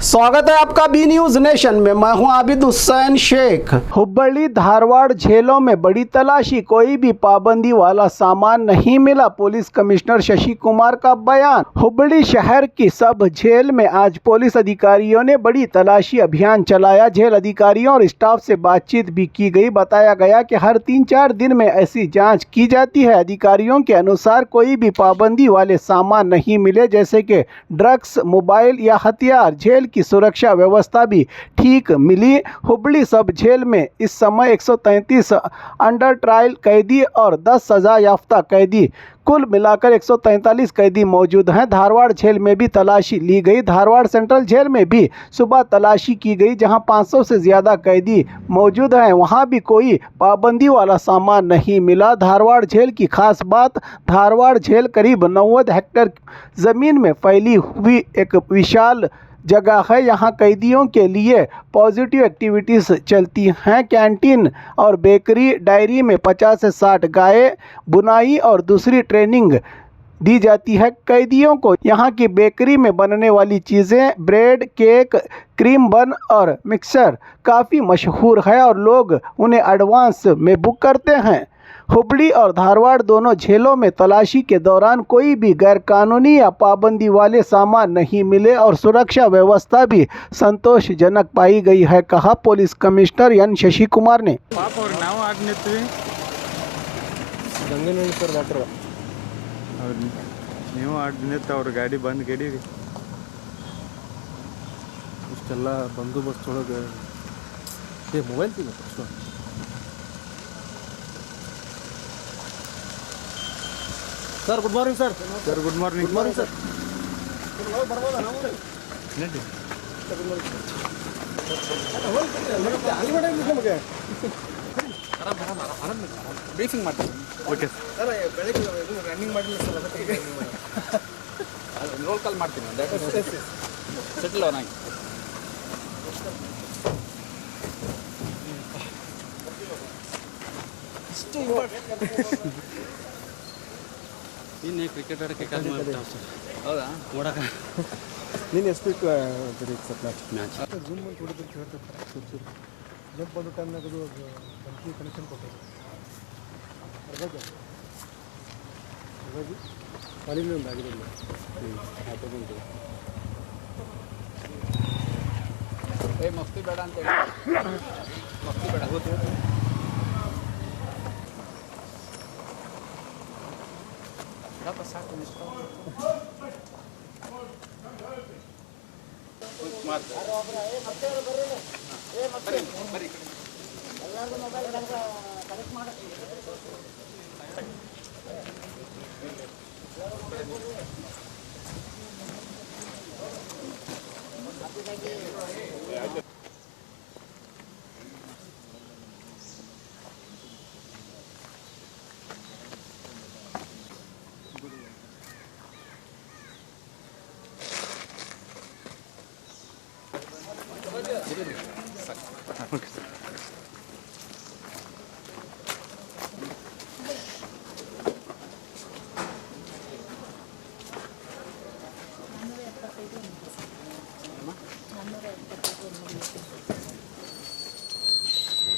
स्वागत है आपका बी न्यूज नेशन में। मैं हूं आबिद हुसैन शेख। हुबली धारवाड़ जेलों में बड़ी तलाशी, कोई भी पाबंदी वाला सामान नहीं मिला। पुलिस कमिश्नर शशि कुमार का बयान। हुबली शहर की सब जेल में आज पुलिस अधिकारियों ने बड़ी तलाशी अभियान चलाया। जेल अधिकारियों और स्टाफ से बातचीत भी की गई। बताया गया कि हर 3-4 दिन में ऐसी जांच की जाती है। अधिकारियों के अनुसार कोई भी पाबंदी वाले सामान नहीं मिले, जैसे कि ड्रग्स, मोबाइल या हथियार। जेल की सुरक्षा व्यवस्था भी ठीक मिली। हुबली सब जेल में इस समय 133 अंडर ट्रायल कैदी और 10 सजा याफ्ता कैदी, कुल मिलाकर 143 कैदी मौजूद हैं। धारवाड़ जेल में भी तलाशी ली गई। धारवाड़ सेंट्रल जेल में भी सुबह तलाशी की गई, जहां 500 से ज़्यादा कैदी मौजूद हैं। वहां भी कोई पाबंदी वाला सामान नहीं मिला। धारवाड़ जेल की खास बात, धारवाड़ जेल करीब 90 हेक्टेयर ज़मीन में फैली हुई एक विशाल जगह है। यहाँ कैदियों के लिए पॉजिटिव एक्टिविटीज़ चलती हैं। कैंटीन और बेकरी, डायरी में 50 से 60 गाय, बुनाई और दूसरी ट्रेनिंग दी जाती है। कैदियों को यहाँ की बेकरी में बनने वाली चीज़ें, ब्रेड, केक, क्रीम बन और मिक्सर काफ़ी मशहूर है और लोग उन्हें एडवांस में बुक करते हैं। हुबली और धारवाड़ दोनों जेलों में तलाशी के दौरान कोई भी गैरकानूनी या पाबंदी वाले सामान नहीं मिले और सुरक्षा व्यवस्था भी संतोषजनक पाई गई है, कहा police commissioner N Shashi Kumar ने। ನೀವು ಆಡ್ನಿತ್ತು ಅವ್ರ ಗಾಡಿ ಬಂದು ಗಡೀರಿ ಇಷ್ಟೆಲ್ಲ ಬಂದೋಬಸ್ತ್ ಒಳಗೆ ಮೊಬೈಲ್ ಸಿಗುತ್ತೆ sir. Good morning sir. Sir good morning. Good morning sir. ಬರ್ಬೋದಾ ನಾವು ನಡಿ ನಮಗೆ ಬ್ರೀಫಿಂಗ್ ಮಾಡ್ತೀನಿ. Okay sir. ಬೆಳಗ್ಗೆ ರನ್ನಿಂಗ್ ಮಾಡಲಿಲ್ಲ ಸರ್, ಅದಕ್ಕೆ ರೋಲ್ ಕಾಲ್ ಮಾಡ್ತೀನಿ. ಸೆಟ್ಲ್ ಆಗಿ ಇಷ್ಟು ಇಂಪಾರ್ಟೆಂಟ್. ಇನ್ನೇ ಕ್ರಿಕೆಟ್ ಆಡೋಕ್ಕೆ ಕಾಲ್ ಮಾಡ್ತಾವೆ ಸರ್. ಹೌದಾ? ನೋಡೋಕೆ ನೀನು ಎಷ್ಟು ಸರ್ ಮ್ಯಾಚ್ ಝೂಮ್ ಅಂತ ಹೊಡಿದ್ರೆ ಹೇಳ್ತಾರೆ. ಜಂಪ್ ಮಾಡೋ ಟೈಮ್ನಾಗ ಅದು ಕಂಪ್ನಿ ಕನೆಕ್ಷನ್ ಕೊಟ್ಟರು. ಹಾಗಾಗಿ ಕಾಲಿನ ಒಂದು ಆಗಿರಲಿಲ್ಲ. ಮಸ್ತಿ ಬೇಡ ಅಂತ ಹೇಳಿ. ಮಸ್ತಿ ಬೇಡ.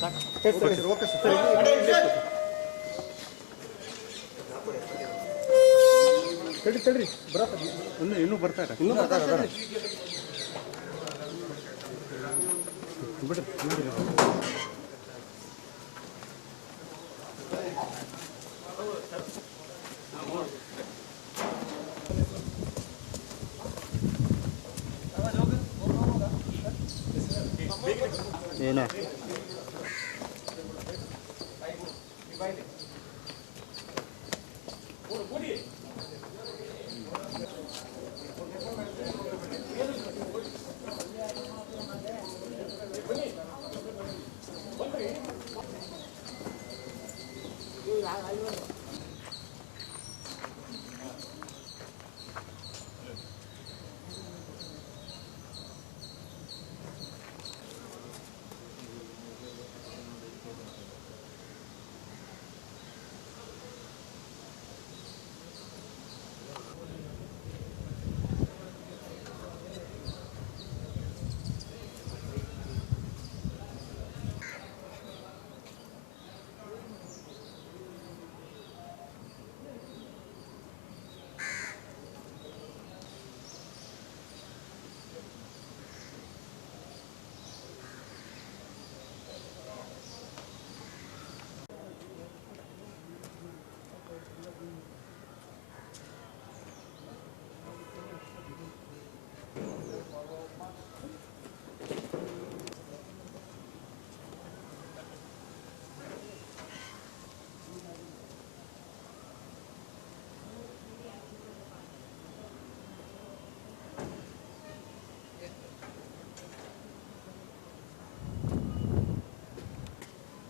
ಸಾಕು ಓಕೆ ಸರ್. ತಡ್ರಿ ಬರತ್ತೆ. ಇನ್ನೂ ಬರ್ತಾರೆ. ಬಿಡ್ರಿ. ಏನೋ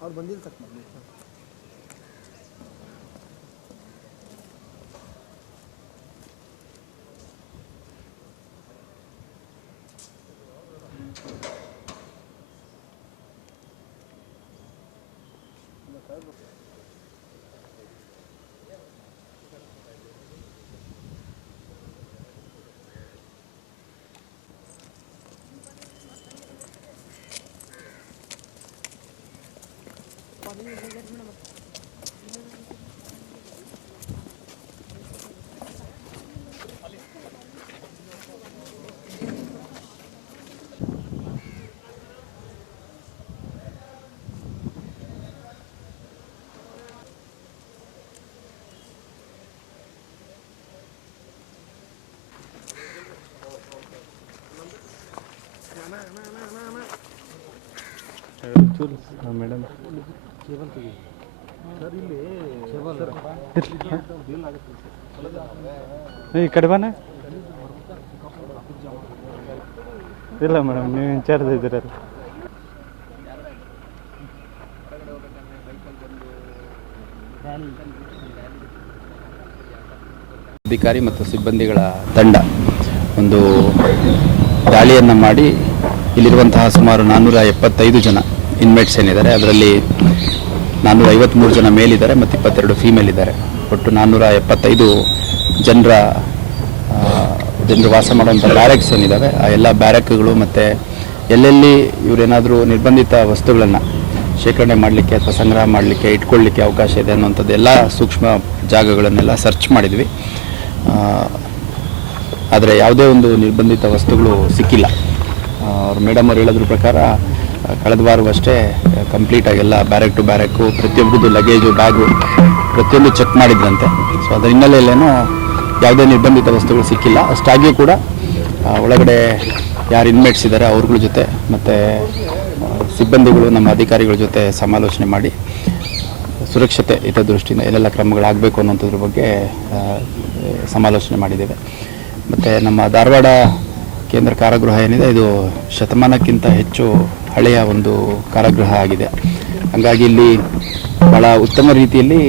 ಅವ್ರು ಬಂದಿಲ್ಲ ತಕ್ಕ ಮಾಡಿ ಮೇಡಮ್ ಈ ಕಡೆ ಬನ ಇಲ್ಲ ಮೇಡಮ್ ನೀವು ಇನ್ಚಾರ್ಜ್ ಇದ್ದೀರಲ್ಲ. ಅಧಿಕಾರಿ ಮತ್ತು ಸಿಬ್ಬಂದಿಗಳ ತಂಡ ಒಂದು ದಾಳಿಯನ್ನು ಮಾಡಿ ಇಲ್ಲಿರುವಂತಹ ಸುಮಾರು 475 ಜನ ಇನ್ಮೇಟ್ಸ್ ಏನಿದ್ದಾರೆ, ಅದರಲ್ಲಿ 453 ಜನ ಮೇಲಿದ್ದಾರೆ ಮತ್ತು 22 ಫೀಮೇಲ್ ಇದ್ದಾರೆ. ಒಟ್ಟು 475 ಜನರು ವಾಸ ಮಾಡುವಂಥ ಬ್ಯಾರಕ್ಸ್ ಏನಿದ್ದಾವೆ, ಆ ಎಲ್ಲ ಬ್ಯಾರಕ್ಗಳು ಮತ್ತು ಎಲ್ಲೆಲ್ಲಿ ಇವರೇನಾದರೂ ನಿರ್ಬಂಧಿತ ವಸ್ತುಗಳನ್ನು ಶೇಖರಣೆ ಮಾಡಲಿಕ್ಕೆ ಅಥವಾ ಸಂಗ್ರಹ ಮಾಡಲಿಕ್ಕೆ ಇಟ್ಕೊಳ್ಳಿಕ್ಕೆ ಅವಕಾಶ ಇದೆ ಅನ್ನುವಂಥದ್ದು ಎಲ್ಲ ಸೂಕ್ಷ್ಮ ಜಾಗಗಳನ್ನೆಲ್ಲ ಸರ್ಚ್ ಮಾಡಿದ್ವಿ. ಆದರೆ ಯಾವುದೇ ಒಂದು ನಿರ್ಬಂಧಿತ ವಸ್ತುಗಳು ಸಿಕ್ಕಿಲ್ಲ. ಅವ್ರು ಮೇಡಮ್ ಅವ್ರು ಹೇಳೋದ್ರ ಪ್ರಕಾರ ಕಳೆದ ವಾರವಷ್ಟೇ ಕಂಪ್ಲೀಟಾಗಿ ಎಲ್ಲ ಬ್ಯಾರಕ್ ಟು ಬ್ಯಾರಕ್ಕು ಪ್ರತಿಯೊಬ್ಬರದ್ದು ಲಗೇಜು ಬ್ಯಾಗು ಪ್ರತಿಯೊಂದು ಚೆಕ್ ಮಾಡಿದ್ರಂತೆ. ಸೊ ಅದರ ಹಿನ್ನೆಲೆಯಲ್ಲೇನೋ ಯಾವುದೇ ನಿರ್ಬಂಧಿತ ವಸ್ತುಗಳು ಸಿಕ್ಕಿಲ್ಲ. ಅಷ್ಟಾಗಿಯೂ ಕೂಡ ಒಳಗಡೆ ಯಾರು ಇನ್ಮೇಟ್ಸ್ ಇದ್ದಾರೆ ಅವ್ರಗಳ ಜೊತೆ ಮತ್ತು ಸಿಬ್ಬಂದಿಗಳು ನಮ್ಮ ಅಧಿಕಾರಿಗಳ ಜೊತೆ ಸಮಾಲೋಚನೆ ಮಾಡಿ ಸುರಕ್ಷತೆ ಹಿತದೃಷ್ಟಿಯಿಂದ ಎಲ್ಲೆಲ್ಲ ಕ್ರಮಗಳಾಗಬೇಕು ಅನ್ನೋಂಥದ್ರ ಬಗ್ಗೆ ಸಮಾಲೋಚನೆ ಮಾಡಿದ್ದೇವೆ. ಮತ್ತು ನಮ್ಮ ಧಾರವಾಡ ಕೇಂದ್ರ ಕಾರಾಗೃಹ ಏನಿದೆ, ಇದು ಶತಮಾನಕ್ಕಿಂತ ಹೆಚ್ಚು ಹಳೆಯ ಒಂದು ಕಾರಾಗೃಹ ಆಗಿದೆ. ಹಾಗಾಗಿ ಇಲ್ಲಿ ಭಾಳ ಉತ್ತಮ ರೀತಿಯಲ್ಲಿ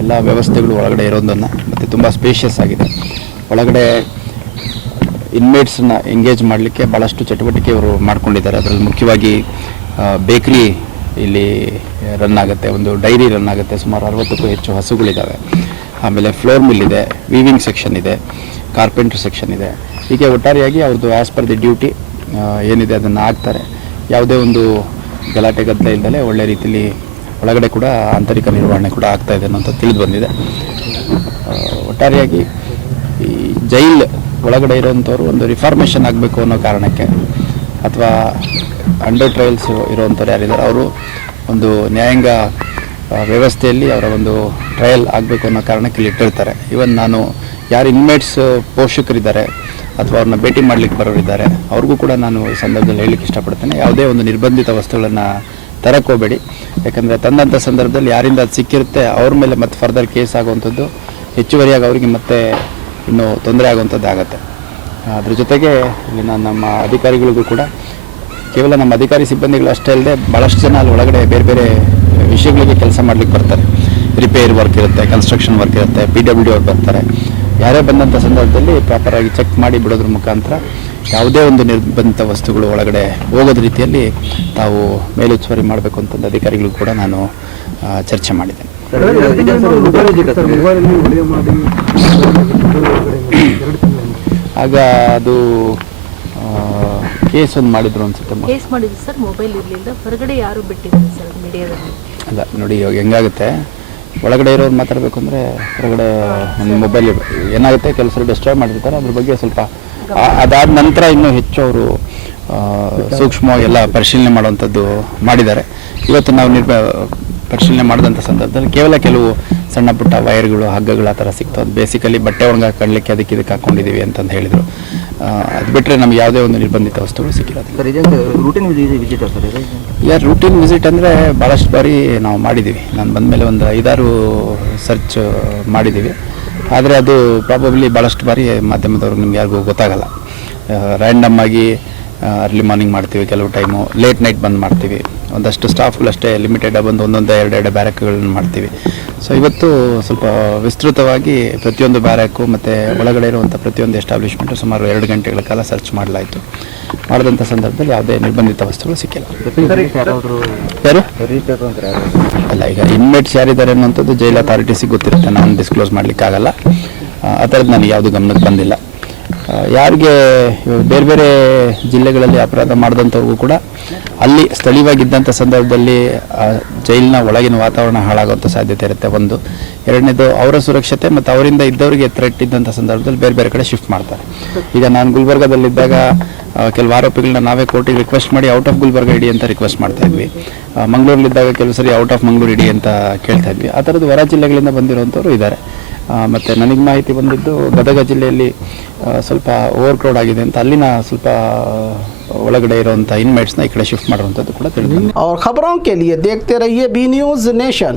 ಎಲ್ಲ ವ್ಯವಸ್ಥೆಗಳು ಒಳಗಡೆ ಇರೋದನ್ನು ಮತ್ತು ತುಂಬ ಸ್ಪೇಷಿಯಸ್ ಆಗಿದೆ. ಒಳಗಡೆ ಇನ್ಮೇಟ್ಸನ್ನ ಎಂಗೇಜ್ ಮಾಡಲಿಕ್ಕೆ ಭಾಳಷ್ಟು ಚಟುವಟಿಕೆ ಇವರು ಮಾಡ್ಕೊಂಡಿದ್ದಾರೆ. ಅದರಲ್ಲಿ ಮುಖ್ಯವಾಗಿ ಬೇಕ್ರಿ ಇಲ್ಲಿ ರನ್ ಆಗುತ್ತೆ, ಒಂದು ಡೈರಿ ರನ್ ಆಗುತ್ತೆ, ಸುಮಾರು 60ಕ್ಕೂ ಹೆಚ್ಚು ಹಸುಗಳಿದ್ದಾವೆ. ಆಮೇಲೆ ಫ್ಲೋರ್ ಮಿಲ್ ಇದೆ, ವೀವಿಂಗ್ ಸೆಕ್ಷನ್ ಇದೆ, ಕಾರ್ಪೆಂಟ್ರ್ ಸೆಕ್ಷನ್ ಇದೆ. ಹೀಗೆ ಒಟ್ಟಾರೆಯಾಗಿ ಅವ್ರದ್ದು ಆ್ಯಸ್ ಪರ್ ದಿ ಡ್ಯೂಟಿ ಏನಿದೆ ಅದನ್ನು ಆಗ್ತಾರೆ. ಯಾವುದೇ ಒಂದು ಗಲಾಟೆ ಗದ್ದಲ ಇಲ್ಲದೆ ಒಳ್ಳೆ ರೀತಿಯಲ್ಲಿ ಒಳಗಡೆ ಕೂಡ ಆಂತರಿಕ ನಿರ್ವಹಣೆ ಕೂಡ ಆಗ್ತಾಯಿದೆ ಅನ್ನೋಂಥ ತಿಳಿದು ಬಂದಿದೆ. ಒಟ್ಟಾರೆಯಾಗಿ ಈ ಜೈಲ್ ಒಳಗಡೆ ಇರೋವಂಥವ್ರು ಒಂದು ರಿಫಾರ್ಮೇಷನ್ ಆಗಬೇಕು ಅನ್ನೋ ಕಾರಣಕ್ಕೆ ಅಥವಾ ಅಂಡರ್ ಟ್ರಯಲ್ಸ್ ಇರೋವಂಥವ್ರು ಯಾರಿದ್ದಾರೆ ಅವರು ಒಂದು ನ್ಯಾಯಾಂಗ ವ್ಯವಸ್ಥೆಯಲ್ಲಿ ಅವರ ಒಂದು ಟ್ರಯಲ್ ಆಗಬೇಕು ಅನ್ನೋ ಕಾರಣಕ್ಕೆ ಇಲ್ಲಿ ಇಟ್ಟಿರ್ತಾರೆ. ಇವನ್ ನಾನು ಯಾರು ಇನ್ಮೇಟ್ಸ್ ಪೋಷಕರಿದ್ದಾರೆ ಅಥವಾ ಅವ್ರನ್ನ ಭೇಟಿ ಮಾಡಲಿಕ್ಕೆ ಬರೋರಿದ್ದಾರೆ ಅವ್ರಿಗೂ ಕೂಡ ನಾನು ಈ ಸಂದರ್ಭದಲ್ಲಿ ಹೇಳಲಿಕ್ಕೆ ಇಷ್ಟಪಡ್ತೇನೆ, ಯಾವುದೇ ಒಂದು ನಿರ್ಬಂಧಿತ ವಸ್ತುಗಳನ್ನು ತರಕೋಬೇಡಿ. ಯಾಕಂದರೆ ತಂದಂಥ ಸಂದರ್ಭದಲ್ಲಿ ಯಾರಿಂದ ಅದು ಸಿಕ್ಕಿರುತ್ತೆ ಅವ್ರ ಮೇಲೆ ಮತ್ತೆ ಫರ್ದರ್ ಕೇಸ್ ಆಗುವಂಥದ್ದು, ಹೆಚ್ಚುವರಿಯಾಗಿ ಅವರಿಗೆ ಮತ್ತೆ ಇನ್ನೂ ತೊಂದರೆ ಆಗುವಂಥದ್ದು ಆಗುತ್ತೆ. ಅದ್ರ ಜೊತೆಗೆ ಇಲ್ಲಿನ ನಮ್ಮ ಅಧಿಕಾರಿಗಳಿಗೂ ಕೂಡ ಕೇವಲ ನಮ್ಮ ಅಧಿಕಾರಿ ಸಿಬ್ಬಂದಿಗಳು ಅಷ್ಟೇ ಅಲ್ಲದೆ ಭಾಳಷ್ಟು ಜನ ಅಲ್ಲಿ ಒಳಗಡೆ ಬೇರೆ ಬೇರೆ ವಿಷಯಗಳಿಗೆ ಕೆಲಸ ಮಾಡಲಿಕ್ಕೆ ಬರ್ತಾರೆ. ರಿಪೇರ್ ವರ್ಕ್ ಇರುತ್ತೆ, ಕನ್ಸ್ಟ್ರಕ್ಷನ್ ವರ್ಕ್ ಇರುತ್ತೆ, PWD ಅವ್ರು ಬರ್ತಾರೆ. ಯಾರೇ ಬಂದಂಥ ಸಂದರ್ಭದಲ್ಲಿ ಪ್ರಾಪರಾಗಿ ಚೆಕ್ ಮಾಡಿ ಬಿಡೋದ್ರ ಮುಖಾಂತರ ಯಾವುದೇ ಒಂದು ನಿರ್ಬಂಧಿತ ವಸ್ತುಗಳು ಒಳಗಡೆ ಹೋಗೋದ ರೀತಿಯಲ್ಲಿ ತಾವು ಮೇಲುಸ್ತುವಾರಿ ಮಾಡಬೇಕು ಅಂತಂದು ಅಧಿಕಾರಿಗಳು ಕೂಡ ನಾನು ಚರ್ಚೆ ಮಾಡಿದ್ದೇನೆ. ಆಗ ಅದು ಕೇಸ್ ಒಂದು ಮಾಡಿದ್ರು ಅನ್ಸುತ್ತೆ. ಕೇಸ್ ಮಾಡಿದ್ರು ಸರ್, ಮೊಬೈಲ್ ಇರಲಿಲ್ಲ, ಹೊರಗಡೆ ಯಾರು ಬಿಟ್ಟಿದ್ದಾರೆ ಸರ್ ಮೀಡಿಯಾದಲ್ಲಿ. ಅಲ್ಲ ನೋಡಿ, ಇವಾಗ ಹೆಂಗಾಗುತ್ತೆ, ಒಳಗಡೆ ಇರೋರು ಮಾತಾಡಬೇಕು ಅಂದರೆ ಹೊರಗಡೆ ಒಂದು ಮೊಬೈಲ್ ಏನಾಗುತ್ತೆ, ಕೆಲಸರು ಡಿಸ್ಟ್ರಾಯ್ ಮಾಡಿರ್ತಾರೆ. ಅದ್ರ ಬಗ್ಗೆ ಸ್ವಲ್ಪ ಅದಾದ ನಂತರ ಇನ್ನೂ ಹೆಚ್ಚು ಅವರು ಸೂಕ್ಷ್ಮವಾಗಿ ಎಲ್ಲ ಪರಿಶೀಲನೆ ಮಾಡುವಂಥದ್ದು ಮಾಡಿದ್ದಾರೆ. ಇವತ್ತು ನಾವು ಪರಿಶೀಲನೆ ಮಾಡಿದಂಥ ಸಂದರ್ಭದಲ್ಲಿ ಕೇವಲ ಕೆಲವು ಸಣ್ಣ ಪುಟ್ಟ ವೈರ್ಗಳು, ಹಗ್ಗಗಳು ಆ ಥರ ಸಿಗ್ತವೆ. ಅದು ಬೇಸಿಕಲಿ ಬಟ್ಟೆ ಒಣಗಾಕೊಳ್ಳಿಕ್ಕೆ ಇದಕ್ಕೆ ಹಾಕ್ಕೊಂಡಿದ್ದೀವಿ ಅಂತಂದು ಹೇಳಿದರು. ಅದು ಬಿಟ್ಟರೆ ನಮ್ಗೆ ಯಾವುದೇ ಒಂದು ನಿರ್ಬಂಧಿತ ವಸ್ತುಗಳು ಸಿಕ್ಕಿರೋದು. ರೂಟೀನ್ ವಿಸಿಟ್ ಅಂದರೆ ಭಾಳಷ್ಟು ಬಾರಿ ನಾವು ಮಾಡಿದ್ದೀವಿ. ನಾನು ಬಂದಮೇಲೆ ಒಂದು 5-6 ಸರ್ಚ್ ಮಾಡಿದ್ದೀವಿ. ಆದರೆ ಅದು ಪ್ರಾಬಬ್ಲಿ ಭಾಳಷ್ಟು ಬಾರಿ ಮಾಧ್ಯಮದವ್ರಿಗೆ ನಿಮ್ಗೆ ಯಾರಿಗೂ ಗೊತ್ತಾಗಲ್ಲ. ರ್ಯಾಂಡಮ್ ಆಗಿ ಅರ್ಲಿ ಮಾರ್ನಿಂಗ್ ಮಾಡ್ತೀವಿ, ಕೆಲವು ಟೈಮು ಲೇಟ್ ನೈಟ್ ಬಂದ್ ಮಾಡ್ತೀವಿ. ಒಂದಷ್ಟು ಸ್ಟಾಫ್ಗಳಷ್ಟೇ ಲಿಮಿಟೆಡ್ ಬಂದು ಒಂದೊಂದು ಎರಡೆರಡು ಬ್ಯಾರಕ್ಗಳನ್ನು ಮಾಡ್ತೀವಿ. ಸೊ ಇವತ್ತು ಸ್ವಲ್ಪ ವಿಸ್ತೃತವಾಗಿ ಪ್ರತಿಯೊಂದು ಬ್ಯಾರಕ್ಕು ಮತ್ತು ಒಳಗಡೆ ಇರುವಂಥ ಪ್ರತಿಯೊಂದು ಎಸ್ಟಾಬ್ಲಿಷ್ಮೆಂಟು ಸುಮಾರು 2 ಗಂಟೆಗಳ ಕಾಲ ಸರ್ಚ್ ಮಾಡಲಾಯಿತು. ಮಾಡಿದಂಥ ಸಂದರ್ಭದಲ್ಲಿ ಯಾವುದೇ ನಿರ್ಬಂಧಿತ ವಸ್ತುಗಳು ಸಿಕ್ಕಿಲ್ಲ. ಯಾರು ಅಲ್ಲ, ಈಗ ಇನ್ಮೇಟ್ಸ್ ಯಾರಿದ್ದಾರೆ ಅನ್ನೋಂಥದ್ದು ಜೈಲ್ ಅಥಾರಿಟೀಸಿಗೆ ಗೊತ್ತಿರುತ್ತೆ, ನಾನು ಡಿಸ್ಕ್ಲೋಸ್ ಮಾಡಲಿಕ್ಕಾಗಲ್ಲ. ಆ ಥರದ್ದು ನನಗೆ ಯಾವುದು ಗಮನಕ್ಕೆ ಬಂದಿಲ್ಲ. ಯಾರಿಗೆ ಬೇರೆ ಬೇರೆ ಜಿಲ್ಲೆಗಳಲ್ಲಿ ಅಪರಾಧ ಮಾಡಿದಂಥವ್ರಿಗೂ ಕೂಡ ಅಲ್ಲಿ ಸ್ಥಳೀಯವಾಗಿದ್ದಂಥ ಸಂದರ್ಭದಲ್ಲಿ ಜೈಲಿನ ಒಳಗಿನ ವಾತಾವರಣ ಹಾಳಾಗುವಂಥ ಸಾಧ್ಯತೆ ಇರುತ್ತೆ. ಒಂದು ಎರಡನೇದು ಅವರ ಸುರಕ್ಷತೆ ಮತ್ತು ಅವರಿಂದ ಇದ್ದವರಿಗೆ ಥ್ರೆಟ್ ಇದ್ದಂಥ ಸಂದರ್ಭದಲ್ಲಿ ಬೇರೆ ಬೇರೆ ಕಡೆ ಶಿಫ್ಟ್ ಮಾಡ್ತಾರೆ. ಈಗ ನಾನು ಗುಲ್ಬರ್ಗದಲ್ಲಿದ್ದಾಗ ಕೆಲವು ಆರೋಪಿಗಳನ್ನ ನಾವೇ ಕೋರ್ಟಿಗೆ ರಿಕ್ವೆಸ್ಟ್ ಮಾಡಿ ಔಟ್ ಆಫ್ ಗುಲ್ಬರ್ಗ ಇಡಿ ಅಂತ ರಿಕ್ವೆಸ್ಟ್ ಮಾಡ್ತಾ ಇದ್ವಿ. ಮಂಗಳೂರಲ್ಲಿದ್ದಾಗ ಕೆಲವು ಸರಿ ಔಟ್ ಆಫ್ ಮಂಗಳೂರು ಇಡಿ ಅಂತ ಕೇಳ್ತಾ ಇದ್ವಿ. ಆ ಥರದ್ದು ಹೊರ ಜಿಲ್ಲೆಗಳಿಂದ ಬಂದಿರುವಂಥವ್ರು ಇದ್ದಾರೆ. ಮತ್ತು ನನಗೆ ಮಾಹಿತಿ ಬಂದಿದ್ದು ಗದಗ ಜಿಲ್ಲೆಯಲ್ಲಿ ಸ್ವಲ್ಪ ಓವರ್ ಕ್ರೌಡ್ ಆಗಿದೆ ಅಂತ ಅಲ್ಲಿನ ಸ್ವಲ್ಪ ಒಳಗಡೆ ಇರುವಂಥ ಇನ್ಮೇಟ್ಸ್ನ ಈ ಕಡೆ ಶಿಫ್ಟ್ ಮಾಡುವಂಥದ್ದು ಕೂಡ ತಿಳಿದಿದೆ. और खबरों के लिए देखते रहिए बी न्यूज़ नेशन.